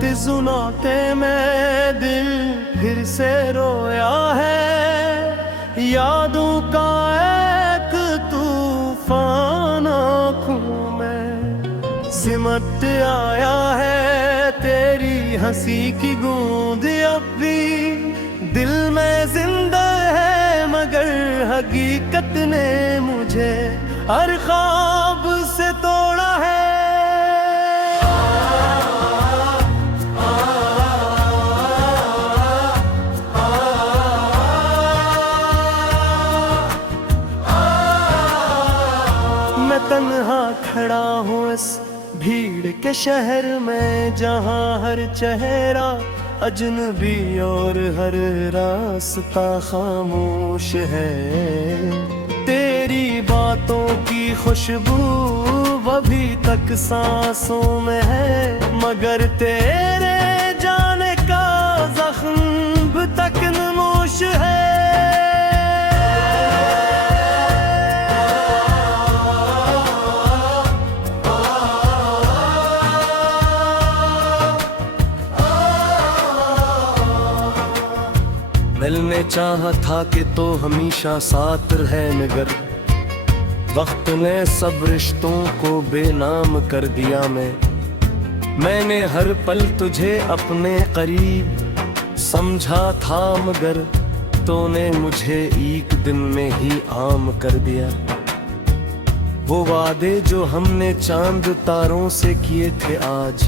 रात सुनाते में दिल फिर से रोया है। यादों का एक तूफान आँखों में सिमट आया है। तेरी हंसी की गूंज अब भी दिल में जिंदा है, मगर हकीकत ने मुझे हर ख्वाब से तोड़ा है। मैं तन्हा खड़ा हूँ इस भीड़ के शहर में, जहाँ हर चेहरा अजनबी और हर रास्ता खामोश है। तेरी बातों की खुशबू अभी तक सांसों में है, मगर तेरे जाने का जख्म तक नमोश है। मिलने चाहा था कि तो हमेशा साथ रहे, मगर वक्त ने सब रिश्तों को बेनाम कर दिया। मैंने हर पल तुझे अपने करीब समझा था, मगर तूने मुझे एक दिन में ही आम कर दिया। वो वादे जो हमने चांद तारों से किए थे, आज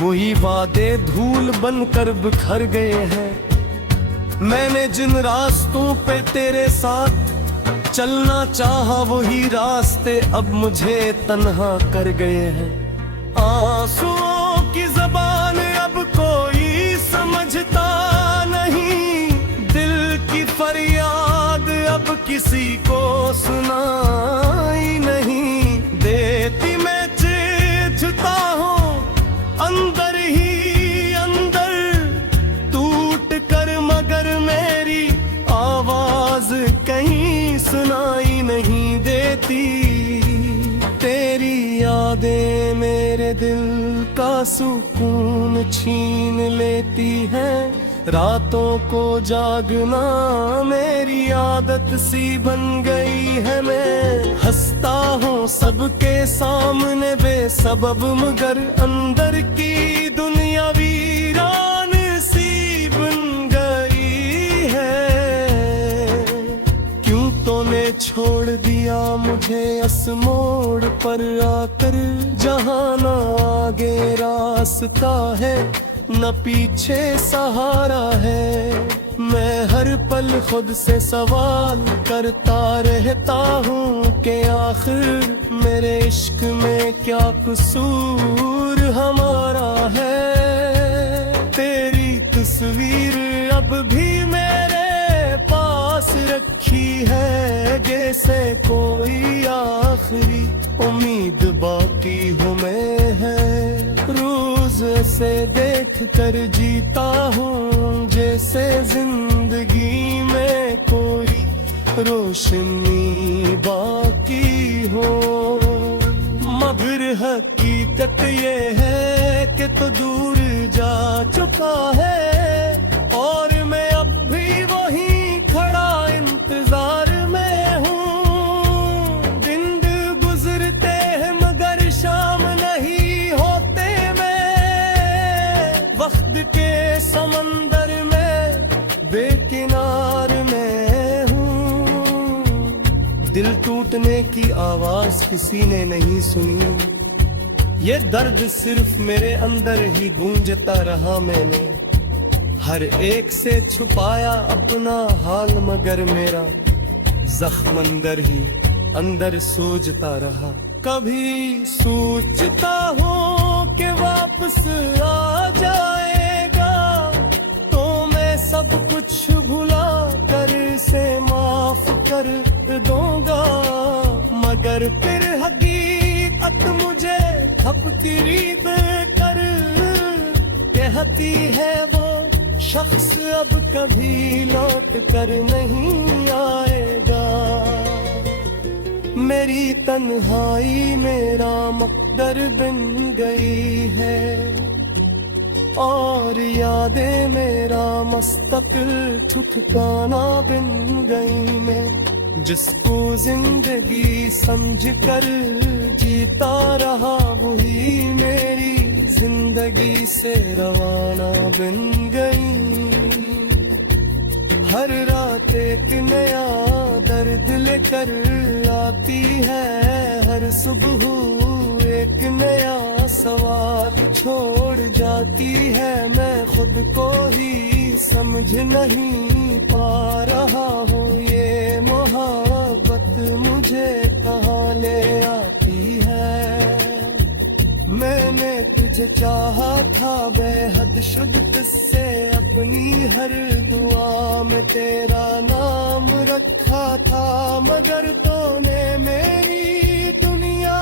वही वादे धूल बनकर बिखर गए हैं। मैंने जिन रास्तों पे तेरे साथ चलना चाहा, वही रास्ते अब मुझे तन्हा कर गए हैं। आंसुओं की ज़बान अब कोई समझता नहीं, दिल की फरियाद अब किसी को सुनाई नहीं देती। मैं चिढ़ता हूँ अंदर ही अंदर टूट कर, मगर मेरी आवाज कहीं सुनाई नहीं देती। तेरी यादें मेरे दिल का सुकून छीन लेती हैं। रातों को जागना मेरी आदत सी बन गई है। मैं हंसता हूँ सबके सामने बेसबब, मगर अंदर की दुनिया वीरान सी बन गई है। क्यों तूने छोड़ दिया मुझे इस मोड़ पर आकर, जहाँ न आगे रास्ता है न पीछे सहारा है। मैं हर पल खुद से सवाल करता रहता हूँ कि आखिर मेरे इश्क में क्या कसूर हमारा है। तेरी तस्वीर अब भी मेरे पास रखी है, जैसे कोई आखिरी उम्मीद बाकी हमें है। रोज से देख कर जीता हूँ जैसे जिंदगी में कोई रोशनी बाकी हो, मगर हकीकत ये है कि तो दूर जा चुका है और मैं अब भी वहीं खड़ा इंतजार में हूँ। दिन गुजरते हैं मगर शाम नहीं होते, मैं वक्त के समंदर में बेकिनार में हूँ। दिल टूटने की आवाज किसी ने नहीं सुनी, ये दर्द सिर्फ मेरे अंदर ही गूंजता रहा। मैंने हर एक से छुपाया अपना हाल, मगर मेरा जख्म अंदर ही अंदर सूजता रहा। कभी सोचता हूँ कि वापस आ जाएगा तो मैं सब कुछ भुला कर से माफ कर दूंगा, मगर फिर हकीकत मुझे थपकी कर कहती है वो शख्स अब कभी लौट कर नहीं आएगा। मेरी तन्हाई मेरा मकदर बन गई है, और यादें मेरा मुस्तकिल ठुठकाना बिन गई मैं, जिसको जिंदगी समझ कर जीता रहा वही मेरी जिंदगी से रवाना बिन गई। हर रात एक नया दर्द लेकर आती है, हर सुबह एक नया सवाल छोड़ जाती है। मैं खुद को ही समझ नहीं पा रहा हूँ, ये मोहब्बत मुझे कहाँ ले आती है। मैंने तुझे चाहा था बेहद शुद्ध तुझसे, अपनी हर दुआ में तेरा नाम रखा था, मगर तूने मेरी दुनिया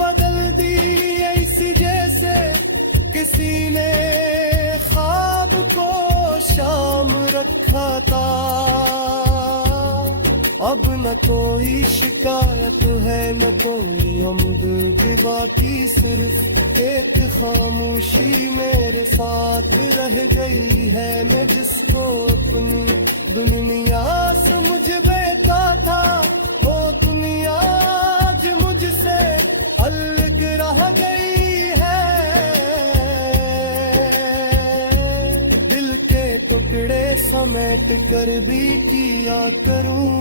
बदल दी ऐसी जैसे किसी ने ख्वाब को शाम रखा था। अब न कोई शिकायत है न कोई उम्मीद, बाकी सिर्फ एक खामोशी मेरे साथ रह गई है। मैं जिसको अपनी दुनिया से मुझे बेता था, वो दुनिया आज मुझसे अलग रह गई है। दिल के टुकड़े समेट कर भी किया करूं,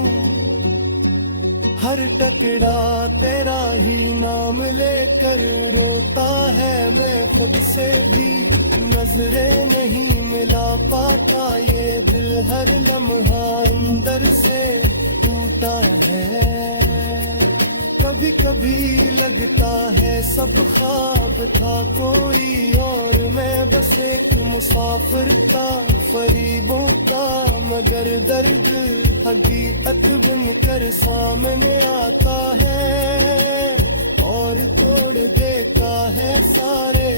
हर टकरा तेरा ही नाम लेकर रोता है। मैं खुद से भी नजरें नहीं मिला पाता, ये दिल हर लम्हा अंदर से टूटा है। कभी कभी लगता है सब ख्वाब था कोई और, मैं बस एक मुसाफिर था फरीबों का, मगर दर्द हकीकत बनकर सामने आता है और तोड़ देता है सारे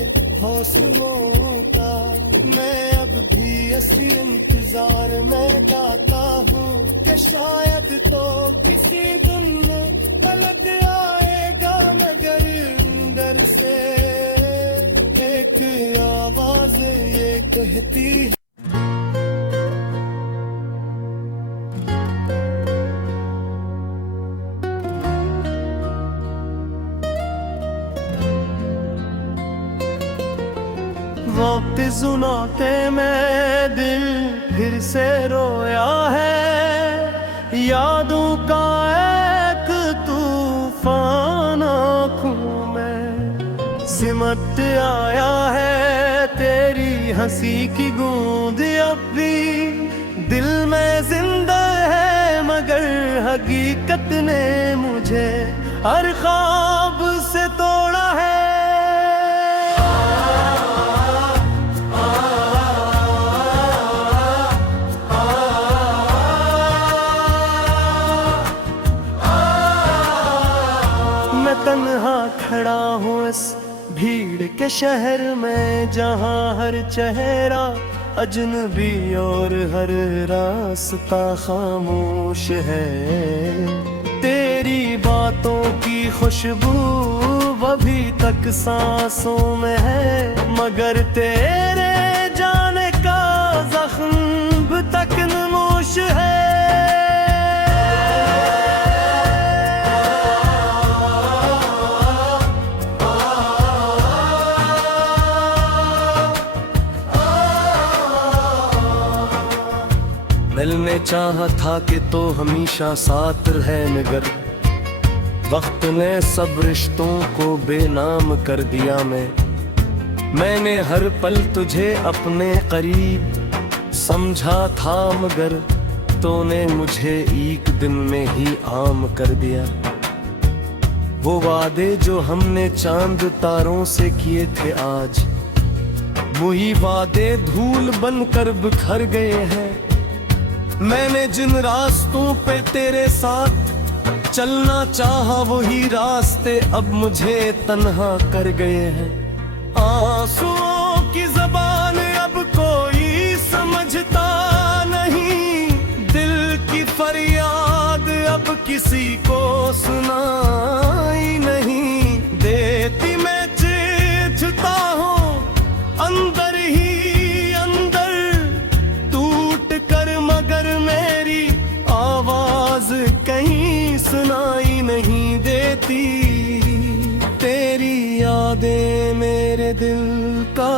हौसलों का। मैं अब भी इसी इंतजार में गाता हूँ कि शायद तो किसी दिन पलट आएगा, मगर अंदर से एक आवाज ये कहती है। वक्त सुनाते में दिल फिर से रोया है, यादों का एक तूफान आँखों में सिमट आया है। तेरी हंसी की गूंज अब भी दिल में जिंदा है, मगर हकीकत ने मुझे हर ख्वाब से तोड़ा है। तन्हा खड़ा हूँ इस भीड़ के शहर में, जहाँ हर चेहरा अजनबी और हर रास्ता खामोश है। तेरी बातों की खुशबू अभी तक सांसों में है, मगर तेरे जाने का जख्म तक नमोश है। मिलने चाहा था कि तो हमेशा साथ रहे, मगर वक्त ने सब रिश्तों को बेनाम कर दिया। मैंने हर पल तुझे अपने करीब समझा था, मगर तूने मुझे एक दिन में ही आम कर दिया। वो वादे जो हमने चांद तारों से किए थे, आज वही वादे धूल बनकर बिखर गए हैं। मैंने जिन रास्तों पे तेरे साथ चलना चाहा, वही रास्ते अब मुझे तन्हा कर गए हैं। आंसुओं की ज़बान अब कोई समझता नहीं, दिल की फरियाद अब किसी को सुनाई नहीं देती। मैं चिढ़ता हूँ अंदर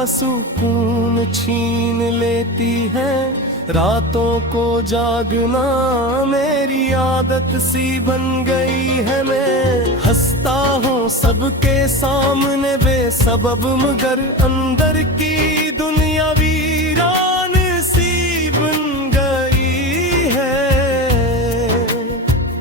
सुकून छीन लेती है। रातों को जागना मेरी आदत सी बन गई है। मैं हंसता हूँ सबके सामने बेसबब, मगर अंदर की दुनिया वीरान सी बन गई है।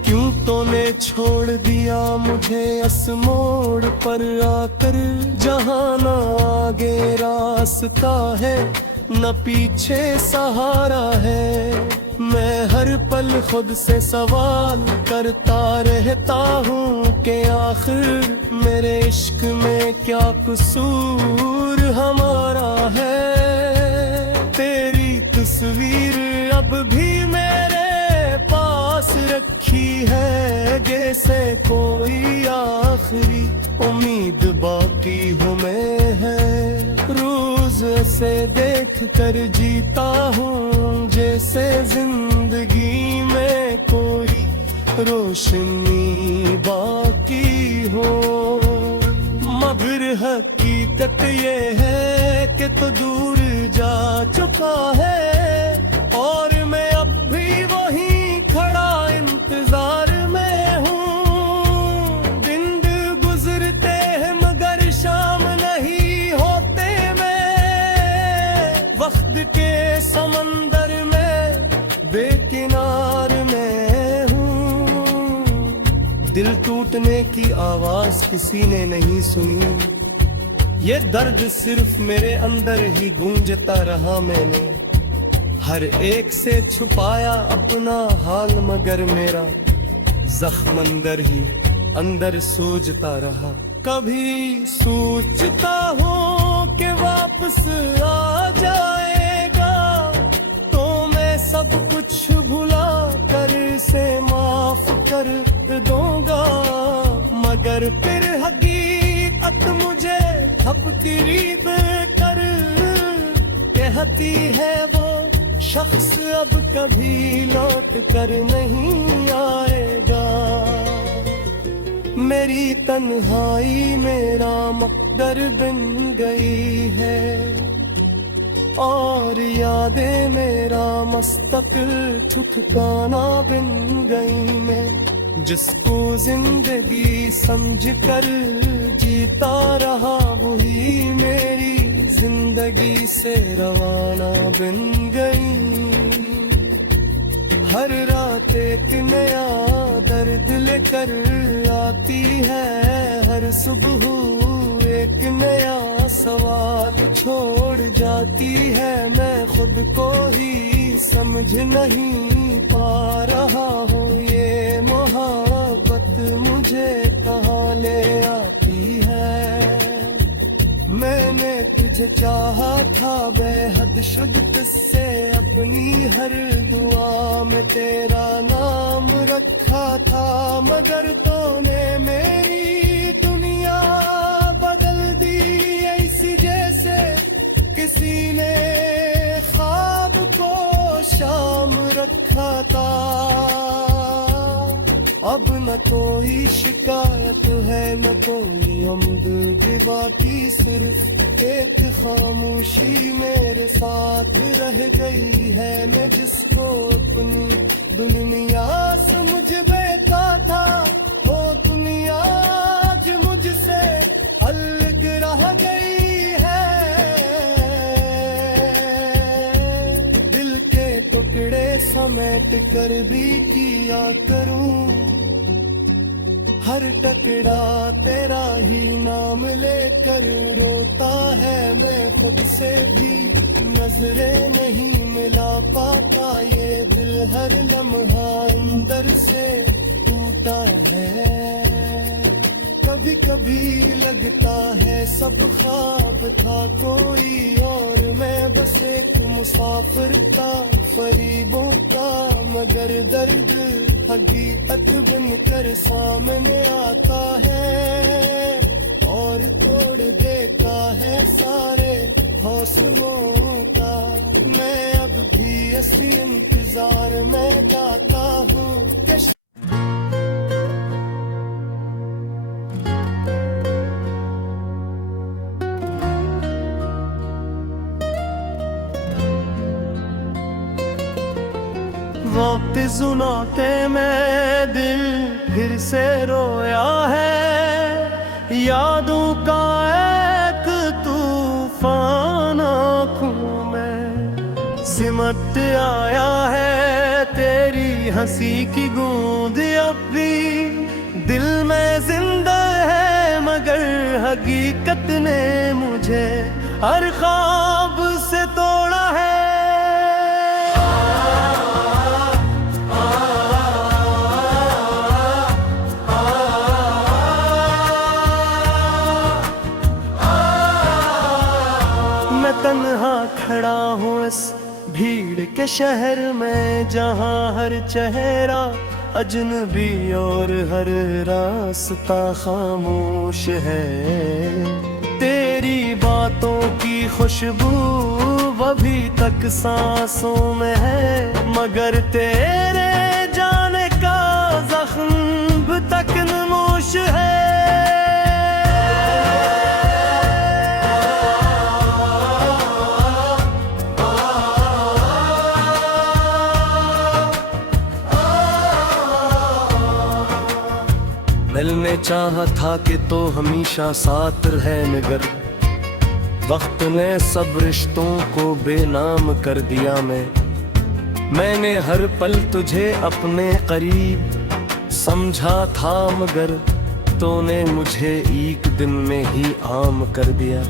क्यों तूने छोड़ दिया मुझे इस मोड़ पर आकर, जहाँ न आगे रास्ता है न पीछे सहारा है। मैं हर पल खुद से सवाल करता रहता हूँ कि आखिर मेरे इश्क में क्या कसूर हमारा है। तेरी तस्वीर अब भी मेरे पास रखी है, जैसे कोई आखिरी उम्मीद बाकी हमें है। रोज से देख कर जीता हूँ जैसे जिंदगी में कोई रोशनी बाकी हो, मगर हकीकत ये है कि तो दूर जा चुका है और मैं अब भी वहीं खड़ा इंतजार में हूँ। दिन गुजरते हैं मगर शाम नहीं होते, मैं वक्त के समंदर में बेकिनार में हूँ। दिल टूटने की आवाज किसी ने नहीं सुनी, ये दर्द सिर्फ मेरे अंदर ही गूंजता रहा। मैंने हर एक से छुपाया अपना हाल, मगर मेरा जख्म अंदर ही अंदर सूझता रहा। कभी सोचता हूँ कि वापस आ जाएगा तो मैं सब कुछ भुला कर से माफ कर दूंगा, मगर फिर हकीकत मुझे हपकीरीद कर कहती है वो शख्स अब कभी लौट कर नहीं आएगा। मेरी तन्हाई मेरा मकदर बन गई है और यादें मेरा मस्तकिल ठिकाना बन गई। मैं जिसको जिंदगी समझ कर जीता रहा वही मेरी जिंदगी से रवाना बन गई। हर रात एक नया दर्द लेकर आती है, हर सुबह एक नया सवाल छोड़ जाती है। मैं खुद को ही समझ नहीं पा रहा हूँ, ये मोहब्बत मुझे कहाँ ले आती है। मैंने तुझे चाहा था बेहद शुद्ध तुझसे, अपनी हर दुआ में तेरा नाम रखा था, मगर तूने मेरी दुनिया बदल दी ऐसी जैसे किसी ने ख्वाब को शाम रखा था। अब न कोई शिकायत है न कोई उम्मीद, बाकी सिर्फ एक खामोशी मेरे साथ रह गई है। मैं जिसको अपनी दुनिया से मुझे बेता था, वो दुनिया आज मुझसे अलग रह गई है। दिल के टुकड़े समेट कर भी किया करूं, हर टकरा तेरा ही नाम लेकर रोता है। मैं खुद से भी नजरें नहीं मिला पाता, ये दिल हर लम्हा अंदर से टूटा है। कभी कभी लगता है सब ख्वाब था कोई और मैं बस एक मुसाफिर था फरीबों का, मगर दर्द हकीकत बनकर सामने आता है और तोड़ देता है सारे हौसलों का। मैं अब भी इसी इंतजार में गाता हूँ कि वक्त सुनाते में दिल फिर से रोया है, यादों का एक तूफान आँखों में सिमट आया है। तेरी हंसी की गूंज अब भी दिल में जिंदा है, मगर हकीकत ने मुझे हर ख्वाब से तोड़ा है। मैं तन्हा खड़ा हूँ इस भीड़ के शहर में, जहाँ हर चेहरा अजनबी और हर रास्ता खामोश है। तेरी बातों की खुशबू अभी तक सांसों में है, मगर तेरे जाने का जख्म तक नमोश है। मिलने चाहा था कि तो हमेशा साथ रहे, मगर वक्त ने सब रिश्तों को बेनाम कर दिया। मैंने हर पल तुझे अपने करीब समझा था, मगर तूने मुझे एक दिन में ही आम कर दिया।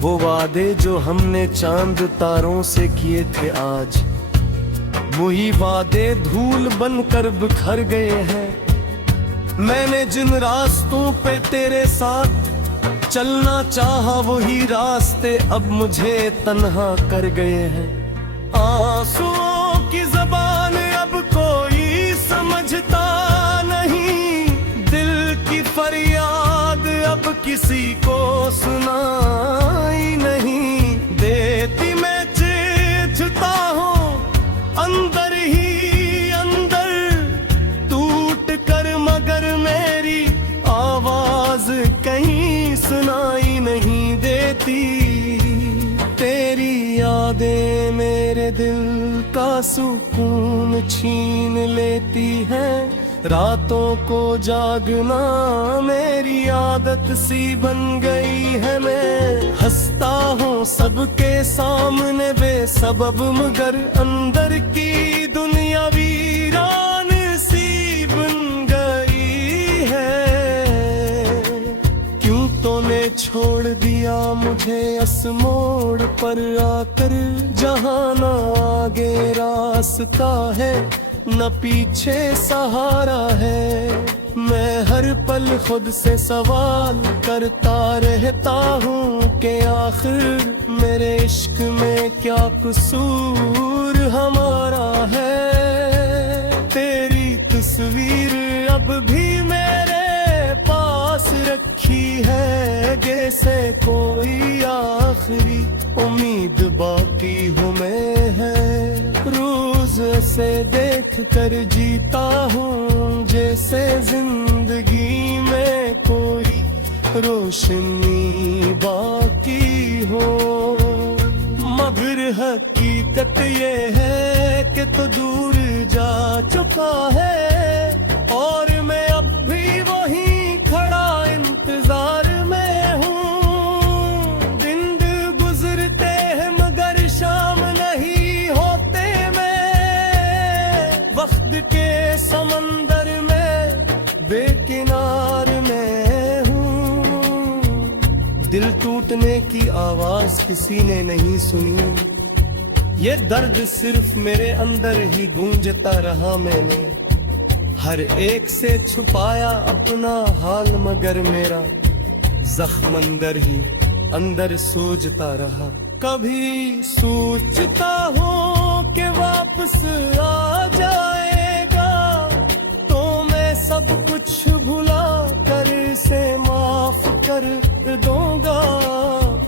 वो वादे जो हमने चांद तारों से किए थे, आज वही वादे धूल बनकर बिखर गए हैं। मैंने जिन रास्तों पे तेरे साथ चलना चाहा, वही रास्ते अब मुझे तन्हा कर गए हैं। आंसुओं की ज़बान अब कोई समझता नहीं, दिल की फरियाद अब किसी को सुनाई नहीं देती। मैं चिढ़ता हूँ अंदर ही अंदर टूट कर, मगर मेरी आवाज कहीं सुनाई नहीं देती। तेरी यादें मेरे दिल का सुकून छीन लेती हैं, रातों को जागना मेरी आदत सी बन गई है। मैं हंसता हूँ सबके सामने बेसबब, मगर अंदर की दुनिया वीरान सी बन गई है। क्यों तूने छोड़ दिया मुझे इस मोड़ पर आकर, जहाँ न आगे रास्ता है न पीछे सहारा है। मैं हर पल खुद से सवाल करता रहता हूँ कि आखिर मेरे इश्क में क्या कसूर हमारा है। तेरी तस्वीर अब भी मेरे पास रखी है, जैसे कोई आखिरी उम्मीद बाकी हो मैं है। रोज से देख कर जीता हूँ जैसे जिंदगी में कोई रोशनी बाकी हो, मगर हकीकत ये है कि तो दूर जा चुका है और मैं अब भी वहीं खड़ा इंतजार में हूँ। दिन गुजरते हैं मगर शाम नहीं होते, मैं वक्त के समंदर में बेकिनार में हूँ। दिल टूटने की आवाज किसी ने नहीं सुनी, ये दर्द सिर्फ मेरे अंदर ही गूंजता रहा। मैंने हर एक से छुपाया अपना हाल, मगर मेरा जख्म अंदर ही अंदर सूजता रहा। कभी सोचता हूँ कि वापस आ जाएगा तो मैं सब कुछ भुला कर से माफ कर दूंगा,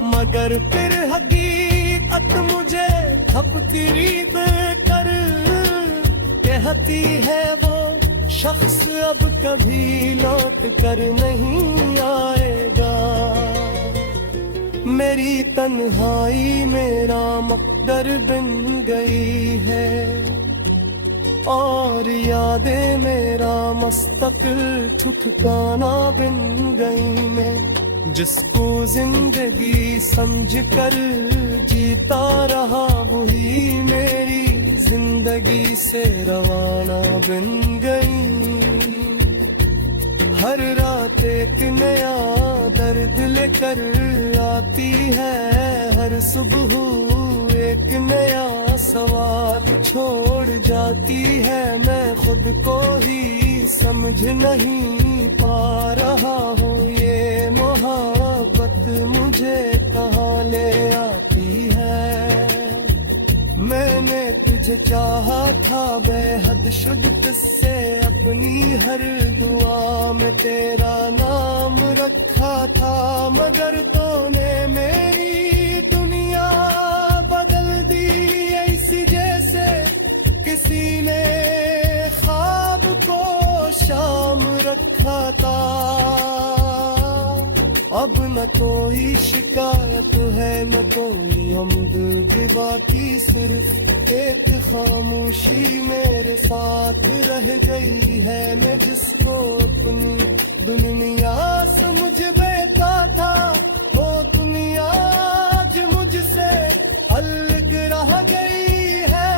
मगर फिर हकीकत मुझे हपतीरी कर कहती है वो शख्स अब कभी लौट कर नहीं आएगा। मेरी तन्हाई मेरा मकदर बन गई है, और यादें मेरा मस्तकिल ठुठकाना बिन गई मैं, जिसको जिंदगी समझ कर जीता रहा वही मेरी जिंदगी से रवाना बिन गई। हर रात एक नया दर्द लेकर आती है, हर सुबह एक नया सवाल छोड़ जाती है। मैं खुद को ही समझ नहीं पा रहा हूँ, ये मोहब्बत मुझे कहाँ ले आती है। मैंने तुझे चाहा था बेहद शुद्ध तुझसे, अपनी हर दुआ में तेरा नाम रखा था, मगर तूने मेरी दुनिया बदल दी ऐसी जैसे किसी ने ख्वाब को शाम रखा था। अब न कोई शिकायत है न कोई हमद बाकी, सिर्फ एक खामोशी मेरे साथ रह गई है। मैं जिसको अपनी दुनिया समझ बैठा था, वो दुनिया आज मुझसे अलग रह गई है।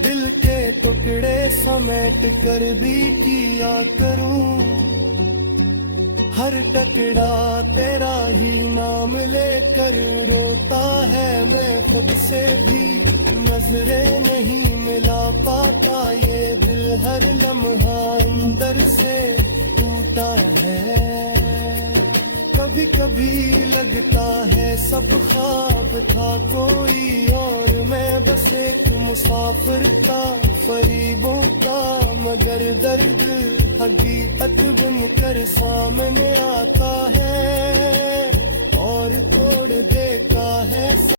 दिल के टुकड़े समेट कर भी किया करूं, हर टकड़ा तेरा ही नाम लेकर रोता है। मैं खुद से भी नजरें नहीं मिला पाता, ये दिल हर लम्हा अंदर से टूटा है। कभी कभी लगता है सब ख्वाब था कोई और, मैं बस एक मुसाफिर था फरीबों का, मगर दर्द हकीकत बनकर सामने आता है और तोड़ देता है।